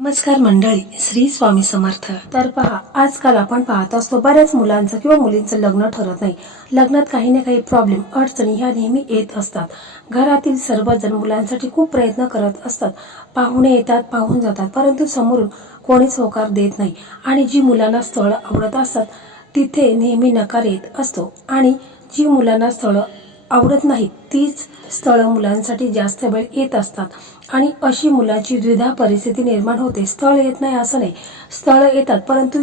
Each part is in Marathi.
नमस्कार मंडळी, श्री स्वामी समर्थ। तर पहा, आजकाल आपण पाहत असतो बऱ्याच मुलांचं किंवा मुलींचं लग्न ठरत नाही। लग्नात काही ना काही प्रॉब्लेम, अडचणी ह्या नेहमी येत असतात। घरातील सर्वजण मुलांसाठी खूप प्रयत्न करत असतात। पाहुणे येतात, पाहून जातात, परंतु समोरून कोणीच होकार देत नाही। आणि जी मुलांना स्थळ आवडत असतात तिथे नेहमी नकार येत असतो। आणि जी मुलांना स्थळ आवडत नाही तीच स्थळ मुलांसाठी जास्त वेळ येत असतात। आणि अशी मुलाची द्विधा परिस्थिती निर्माण होते। स्थळ येत नाही असं नाही, स्थळ येतात, परंतु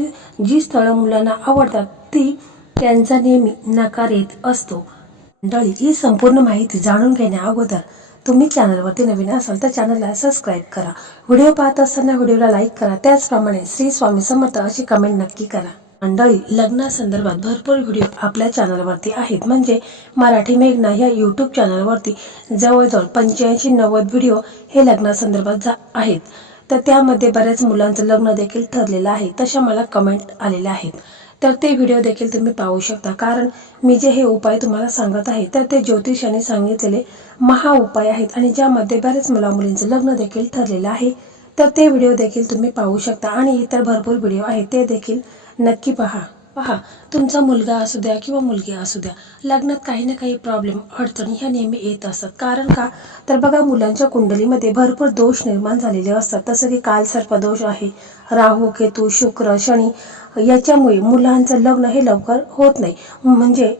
जी स्थळ मुलांना आवडतात ती त्यांचा नेहमी नकार येत असतो। मंडळी, ही संपूर्ण माहिती जाणून घेण्या अगोदर तुम्ही चॅनलवरती नवीन असाल तर चॅनलला सबस्क्राईब करा। व्हिडिओ पाहत असताना व्हिडिओला लाईक करा, त्याचप्रमाणे श्री स्वामी समर्थ अशी कमेंट नक्की करा। मंडळी, लग्नासंदर्भात भरपूर व्हिडिओ आपल्या चॅनलवरती आहेत। म्हणजे मराठी मेघना या यूट्यूब चॅनलवरती जवळजवळ 85-90 व्हिडिओ हे लग्नासंदर्भात आहेत। तर त्यामध्ये बऱ्याच मुलांचं लग्न देखील ठरलेलं आहे। तशा मला कमेंट आलेल्या आहेत, तर ते व्हिडिओ देखील तुम्ही पाहू शकता। कारण मी जे हे उपाय तुम्हाला सांगत आहे तर ते ज्योतिषाने सांगितलेले महा उपाय आहेत, आणि ज्यामध्ये बऱ्याच मुलींचं लग्न देखील ठरलेलं आहे। तर ते व्हिडिओ देखील तुम्ही पाहू शकता, आणि इतर भरपूर व्हिडिओ आहेत ते देखील नक्की पहा। तुमचा मुलगा असू द्या किंवा मुलगी असू द्या, लग्नात काही ना काही प्रॉब्लेम, अडचणी ह्या नेहमी येत असतात। कारण का, तर बघा, मुलांच्या कुंडलीमध्ये भरपूर दोष निर्माण झालेले असतात। तसं की कालसर्प दोष आहे, राहू केतू शुक्र शनी, याच्यामुळे मुलांचं लग्न हे लवकर होत नाही। म्हणजे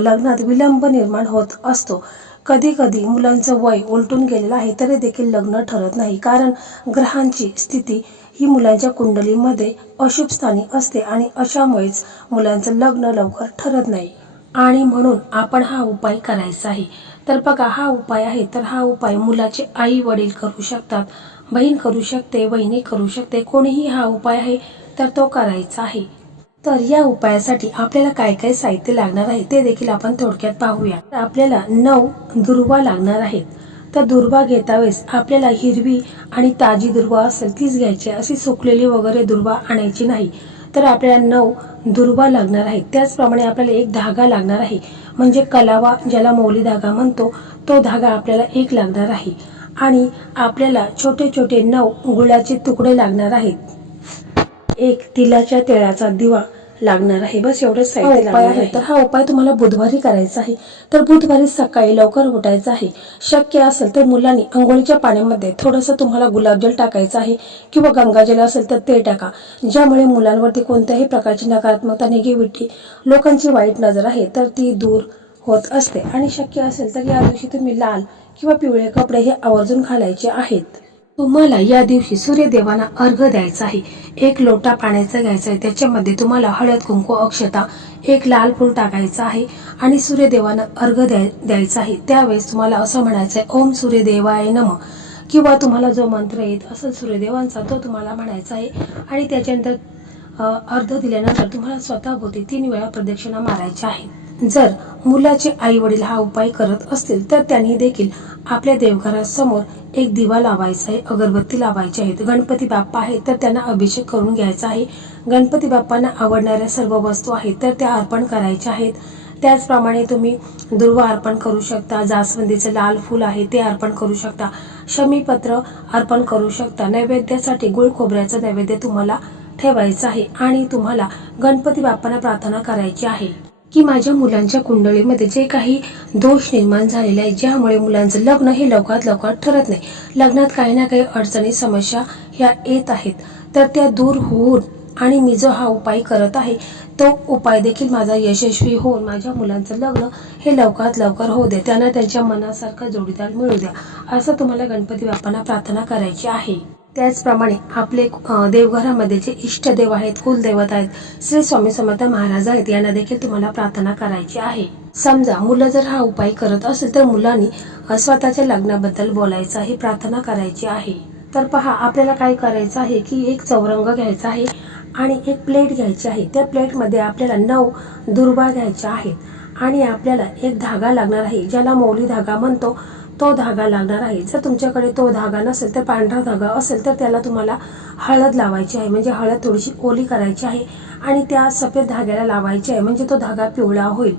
लग्नात विलंब निर्माण होत असतो। कधी कधी मुलांचं वय उलटून गेलेलं आहे तरी देखील लग्न ठरत नाही। कारण ग्रहांची स्थिती ही मुलांच्या कुंडलीमध्ये अशुभ स्थानी असते, आणि अशामुळेच मुलांचं लग्न लवकर ठरत नाही। आणि म्हणून आपण हा उपाय करायचा आहे। तर बघा, हा उपाय आहे, तर हा उपाय मुलाचे आई वडील करू शकतात, बहीण करू शकते, वहिनी करू शकते, कोणीही हा उपाय आहे तर तो करायचा आहे। तर या उपायासाठी आपल्याला काय काय साहित्य लागणार आहे ते देखील आपण थोडक्यात पाहूया। आपल्याला 9 दुर्वा लागणार आहेत। तर दुर्वा घेता वेळेस आपल्याला हिरवी आणि ताजी दुर्वा असेल तीच घ्यायची, अशी सुकलेली वगैरे दुर्वा आणायची नाही। तर आपल्याला 9 दुर्वा लागणार आहेत। त्याचप्रमाणे आपल्याला एक धागा लागणार आहे, म्हणजे कलावा ज्याला मौली धागा म्हणतो तो धागा आपल्याला एक लागणार आहे। आणि आपल्याला छोटे छोटे 9 गुळाचे तुकडे लागणार आहेत। एक तिलाच्या तेलाचा दिवा लागणार आहे। बस एवढंच साहित्य लागणार आहे। तर हा उपाय तुम्हाला बुधवारी करायचा आहे। तर बुधवारी सकाळी लवकर उठायचं आहे। शक्य असेल तर मुलांनी अंघोळीच्या पाण्यामध्ये थोडंसं तुम्हाला गुलाबजल टाकायचं आहे, किंवा गंगाजल असेल तर ते टाका, ज्यामुळे मुलांवरती कोणत्याही प्रकारची नकारात्मकता, निगेटिव्हिटी, लोकांची वाईट नजर आहे तर ती दूर होत असते। आणि शक्य असेल तर या दिवशी तुम्ही लाल किंवा पिवळे कपडे हे आवर्जून घालायचे आहेत। तुम्हाला या दिवशी सूर्यदेवांना अर्घ द्यायचा आहे। एक लोटा पाण्याचा घ्यायचा आहे, त्याच्यामध्ये तुम्हाला हळद, कुंकू, अक्षता, एक लाल फूल टाकायचं आहे, आणि सूर्यदेवांना अर्घ द्यायचा आहे। त्यावेळेस तुम्हाला असं म्हणायचं आहे, ओम सूर्यदेवाय नमः, किंवा तुम्हाला जो मंत्र येत असेल सूर्यदेवांचा तो तुम्हाला म्हणायचा आहे। आणि त्याच्यानंतर अर्घ दिल्यानंतर तुम्हाला स्वतःभोवती 3 वेळा प्रदक्षिणा मारायच्या आहेत। जर मुलाचे आई वडील हा उपाय करत असतील तर त्यांनी देखील आपल्या देवघरासमोर एक दिवा लावायचा आहे, अगरबत्ती लावायची आहे। गणपती बाप्पा आहेत तर त्यांना अभिषेक करून घ्यायचा आहे। गणपती बाप्पांना आवडणाऱ्या सर्व वस्तू आहेत तर त्या अर्पण करायच्या आहेत। त्याचप्रमाणे तुम्ही दुर्वा अर्पण करू शकता, जास्वंदीचं लाल फूल आहे ते अर्पण करू शकता, शमीपत्र अर्पण करू शकता। नैवेद्यासाठी गुळ खोबऱ्याचं नैवेद्य तुम्हाला ठेवायचं आहे। आणि तुम्हाला गणपती बाप्पांना प्रार्थना करायची आहे की माझ्या मुलांच्या कुंडलीमध्ये जे काही दोष निर्माण झालेले आहेत, ज्यामुळे मुलांचं लग्न हे लवकरात लवकर ठरत नाही, लग्नात काही ना काही अडचणी, समस्या ह्या येत आहेत, तर त्या दूर होऊन, आणि मी जो हा उपाय करत आहे तो उपाय देखील माझा यशस्वी होऊन माझ्या मुलांचं लग्न हे लवकरात लवकर होऊ द्या, त्यांना त्यांच्या मनासारखा जोडीदार मिळू द्या, असं तुम्हाला गणपती बाप्पांना प्रार्थना करायची आहे। त्याचप्रमाणे आपले देवघरामध्ये जे इष्टदेव आहेत, कुलदैवत आहेत, श्री स्वामी समर्थ महाराज आहेत, यांना देखील तुम्हाला प्रार्थना करायची आहे। समजा मुलं जर हा उपाय करत असेल तर मुलांनी स्वतःच्या लग्नाबद्दल बोलायचं आहे, प्रार्थना करायची आहे। तर पहा, आपल्याला काय करायचं आहे की एक चौरंग घ्यायचा आहे आणि एक प्लेट घ्यायची आहे। त्या प्लेटमध्ये आपल्याला 9 दुर्वा घ्यायच्या आहेत, आणि आपल्याला एक धागा लागणार आहे, ज्याला मौली धागा म्हणतो तो धागा लागणार आहे। जर तुमच्याकडे तो धागा नसेल तर पांढरा धागा असेल तर त्याला तुम्हाला हळद लावायची आहे, म्हणजे हळद थोडीशी ओली करायची आहे आणि त्या सफेद धाग्याला लावायची आहे, म्हणजे तो धागा पिवळा होईल।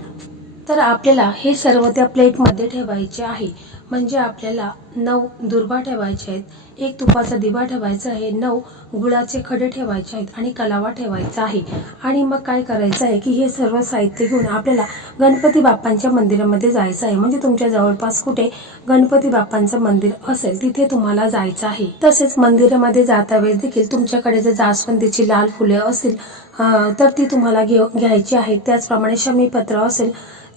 तर आपल्याला हे सर्व त्या प्लेटमध्ये ठेवायचे आहे। म्हणजे आपल्याला 9 दुर्वा ठेवायचे आहेत, 1 तुपाचा दिवा ठेवायचा आहे, 9 गुळाचे खडे ठेवायचे आहेत आणि कलावा ठेवायचा आहे. आणि मग काय करायचं आहे की हे सर्व साहित्य घेऊन आपल्याला गणपती बाप्पांच्या मंदिरामध्ये जायचं आहे. म्हणजे तुमच्या जवळपास कुठे गणपती बाप्पांचं मंदिर असेल तिथे तुम्हाला जायचं आहे. तसेच मंदिरामध्ये जाता वेळेस देखील तुमच्याकडे जर जास्वंदीची लाल फुले असतील तर ती तुम्हाला घ्यायची आहेत. त्याचप्रमाणे शमीपत्र असेल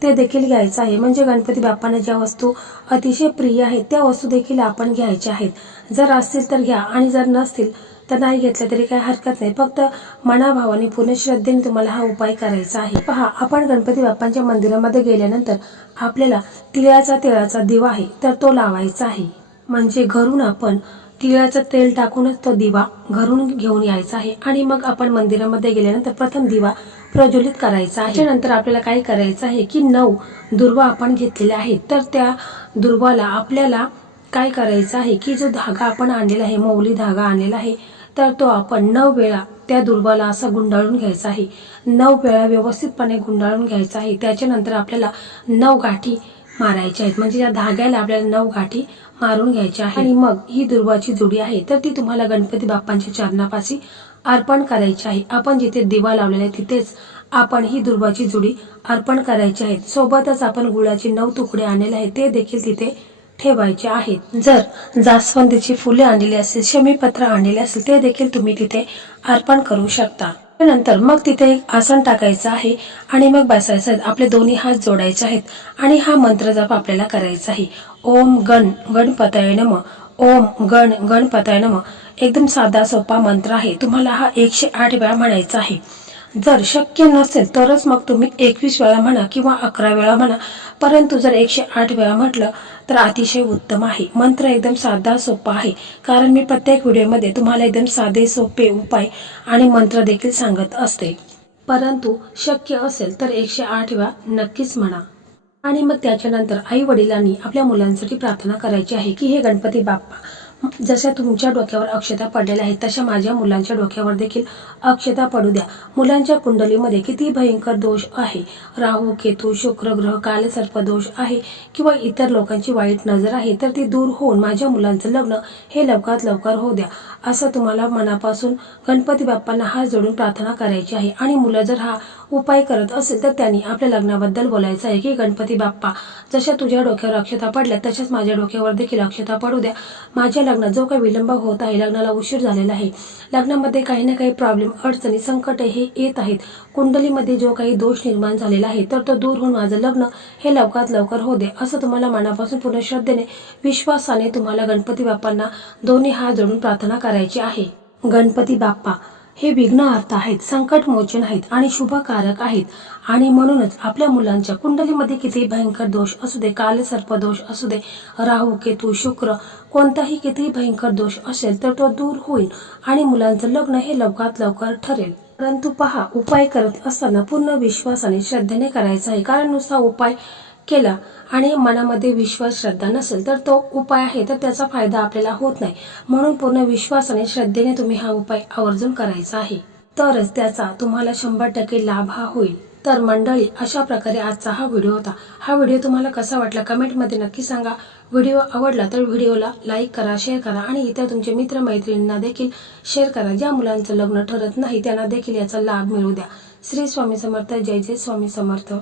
ते देखील घ्यायचं आहे. म्हणजे गणपती बाप्पांना ज्या वस्तू अतिशय प्रिय आहेत त्या वस्तू देखील आपण घ्यायच्या आहेत. जर असतील तर घ्या आणि जर नसतील तर नाही घेतलं तरी काही हरकत नाही. फक्त मनाभावाने पूर्ण श्रद्धेने तुम्हाला हा उपाय करायचा आहे. पहा, आपण गणपती बाप्पांच्या मंदिरामध्ये गेल्यानंतर आपल्याला तिळाचा दिवा आहे तर तो लावायचा आहे. म्हणजे घरून आपण तिळाचं तेल टाकूनच तो दिवा घरून घेऊन यायचा आहे. आणि मग आपण मंदिरामध्ये गेल्यानंतर प्रथम दिवा प्रज्वलित करायचा आहे. त्यानंतर आपल्याला काय करायचं आहे की 9 दुर्वा आपण घेतलेल्या आहेत तर त्या दुर्वाला आपल्याला काय करायचं आहे की जो धागा आपण आणलेला आहे, मौली धागा आणलेला आहे, तर तो आपण 9 वेळा त्या दुर्वाला असा गुंडाळून घ्यायचा आहे. 9 वेळा व्यवस्थितपणे गुंडाळून घ्यायचा आहे. त्याच्यानंतर आपल्याला 9 गाठी मारायच्या आहेत. म्हणजे या धाग्याला आपल्याला 9 गाठी मारून घ्यायच्या आहेत. आणि मग ही दुर्वाची जोडी आहे तर ती तुम्हाला गणपती बाप्पांच्या चरणापाशी अर्पण करायची आहे. आपण जिथे दिवा लावलेला आहे तिथेच आपण ही दुर्वाची जोडी अर्पण करायची आहे. सोबतच आपण गुळाचे 9 तुकडे आणलेले आहेत ते देखील तिथे ठेवायचे आहेत. जर जास्वंदीची फुले आणलेली असेल, शमीपत्र आणलेले असेल ते देखील तुम्ही तिथे अर्पण करू शकता. त्यानंतर मग तिथे एक आसन टाकायचं आहे आणि मग बसायचं आहे. आपले दोन्ही हात जोडायचे आहेत आणि हा मंत्र जप आपल्याला करायचा आहे. ओम गणपतये नमः, ओम गणपतये नमः. एकदम साधा सोपा मंत्र आहे. तुम्हाला हा 108 वेळा म्हणायचा आहे. जर शक्य नसेल तरच मग तुम्ही 21 वेळा म्हणा किंवा 11 वेळा म्हणा, परंतु जर 108 वेळा म्हटलं तर अतिशय उत्तम आहे. मंत्र एकदम साधा सोपा आहे, कारण मी प्रत्येक व्हिडिओमध्ये तुम्हाला एकदम साधे सोपे उपाय आणि मंत्र देखील सांगत असते. परंतु शक्य असेल तर 108 वेळा नक्कीच म्हणा. आणि मग त्याच्यानंतर आई वडिलांनी आपल्या मुलांसाठी प्रार्थना करायची आहे की हे गणपती बाप्पा, जशा तुमच्या डोक्यावर अक्षता पडलेल्या आहेत तशा माझ्या मुलांच्या डोक्यावर देखील अक्षता पडू द्या. मुलांच्या कुंडलीमध्ये किती भयंकर दोष आहे, राहू केतू शुक्र ग्रह कालसर्प दोष आहे किंवा इतर लोकांची वाईट नजर आहे, तर ती दूर होऊन माझ्या मुलांचं लग्न हे लवकरात लवकर होऊ द्या, असं तुम्हाला मनापासून गणपती बाप्पांना हात जोडून प्रार्थना करायची आहे. आणि मुलं जर हा उपाय करत असेल तर त्यांनी आपल्या लग्नाबद्दल बोलायचं आहे की गणपती बाप्पा, जशा तुझ्या डोक्यावर अक्षता पडल्या तशाच माझ्या डोक्यावर देखील अक्षता पडू द्या. माझ्या लग्नात जो काही विलंब होत आहे, लग्नाला उशीर झालेला आहे, लग्नामध्ये काही ना काही प्रॉब्लेम अडचणी संकट हे येत आहेत, कुंडलीमध्ये जो काही दोष निर्माण झालेला आहे तर तो दूर होऊन माझं लग्न हे लवकरात लवकर होऊ दे, असं तुम्हाला मनापासून पूर्ण श्रद्धेने विश्वासाने तुम्हाला गणपती बाप्पांना दोन्ही हात जोडून प्रार्थना करायची आहे. गणपती बाप्पा हे विघ्नहर्ता आहेत, संकट मोचन आहेत आणि शुभकारक आहेत. आणि म्हणूनच आपल्या मुलांच्या कुंडलीमध्ये किती भयंकर दोष असू दे, कालसर्प दोष असू दे, राहू केतू शुक्र कोणताही किती भयंकर दोष असेल तर तो दूर होईल आणि मुलांचं लग्न हे लवकरात लवकर ठरेल. परंतु पहा, उपाय करत असताना पूर्ण विश्वासाने श्रद्धेने करायचा आहे, कारण नुसता उपाय केला आणि मनामध्ये विश्वास श्रद्धा नसेल तर तो उपाय आहे तर त्याचा फायदा आपल्याला होत नाही. म्हणून पूर्ण विश्वासाने श्रद्धेने तुम्ही हा उपाय आवर्जून करायचा आहे, तरच त्याचा तुम्हाला 100% लाभ हा होईल. तर मंडळी, अशा प्रकारे आजचा हा व्हिडिओ होता. हा व्हिडिओ तुम्हाला कसा वाटला कमेंटमध्ये नक्की सांगा. व्हिडिओ आवडला तर व्हिडिओला लाईक करा, शेअर करा आणि इतर तुमचे मित्रमैत्रिणींना देखील शेअर करा. ज्या मुलांचं लग्न ठरत नाही त्यांना देखील याचा लाभ मिळू द्या. श्री स्वामी समर्थ. जय जय स्वामी समर्थ.